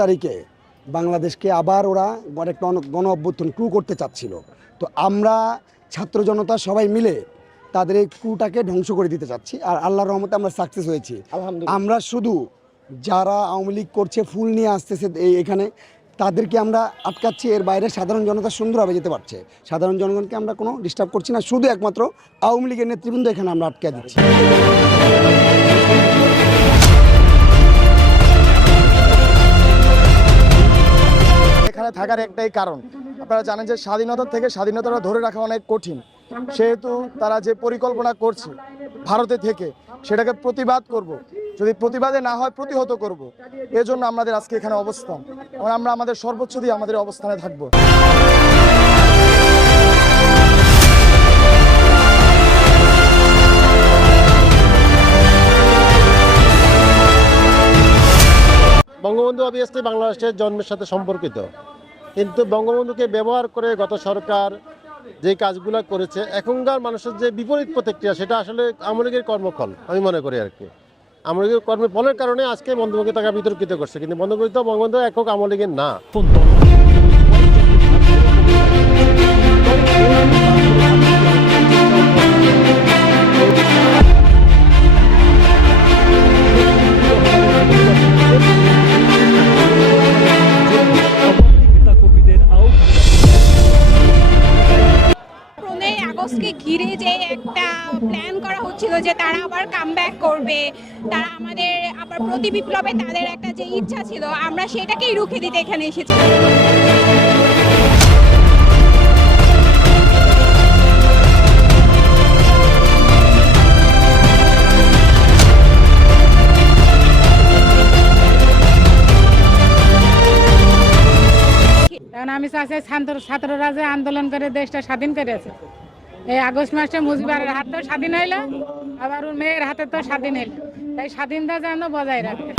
তারিখে বাংলাদেশকে আবার ওরা একটা গণ অভ্যুত্থান ক্রু করতে চাচ্ছিল। তো আমরা ছাত্র জনতা সবাই মিলে তাদের এই ক্রুটাকে ধ্বংস করে দিতে চাচ্ছি, আর আল্লাহর রহমতে আমরা সাকসেস হয়েছি। আমরা শুধু যারা আওয়ামী লীগ করছে, ফুল নিয়ে আসতেছে এখানে, তাদেরকে আমরা আটকাচ্ছি। এর বাইরে সাধারণ জনতা সুন্দরভাবে যেতে পারছে। সাধারণ জনগণকে আমরা কোনো ডিস্টার্ব করছি না, শুধু একমাত্র আওয়ামী লীগের নেতৃবৃন্দ এখানে আমরা আটকে দিচ্ছি। এখানে থাকার একটাই কারণ, আপনারা জানেন যে স্বাধীনতা থেকে স্বাধীনতাটা ধরে রাখা অনেক কঠিন। সেহেতু তারা যে পরিকল্পনা করছে ভারতে থেকে, সেটাকে প্রতিবাদ করব। যদি প্রতিবাদে না হয়, প্রতিহত করব। এজন্য আমাদের আজকে এখানে অবস্থান, এবং আমরা আমাদের সর্বোচ্চ দিয়ে আমাদের অবস্থানে থাকব। বঙ্গবন্ধু অবভিয়াসলি বাংলাদেশের জন্মের সাথে সম্পর্কিত, কিন্তু বঙ্গবন্ধুকে ব্যবহার করে গত সরকার যে কাজগুলো করেছে, এখনকার মানুষের যে বিপরীত প্রতিক্রিয়া, সেটা আসলে আওয়ামী লীগের কর্মফল আমি মনে করি আর কি। আওয়ামী লীগের কর্মের ফলের কারণে আজকে বঙ্গবন্ধুকে তাকে বিতর্কিত করছে, কিন্তু বঙ্গবন্ধু একক আওয়ামী লীগের না। আগস্টকে ঘিরে যে একটা প্ল্যান করা হচ্ছিল যে তারা আবার কামব্যাক করবে, তারা আমাদের আবার প্রতি বিপ্লবে তাদের একটা যে ইচ্ছা ছিল, আমরা সেটাকেই রুখে দিতে এখানে এসেছি। কারণ আমি চাচ্ছি ছাত্ররা যে আন্দোলন করে দেশটা স্বাধীন করেছে, এই আগস্ট মাসে মুজিবের হাত তো স্বাধীন হইল, আবার ওর মেয়ের হাতে তো স্বাধীন হইল, তাই স্বাধীনতা যেন বজায় রাখে।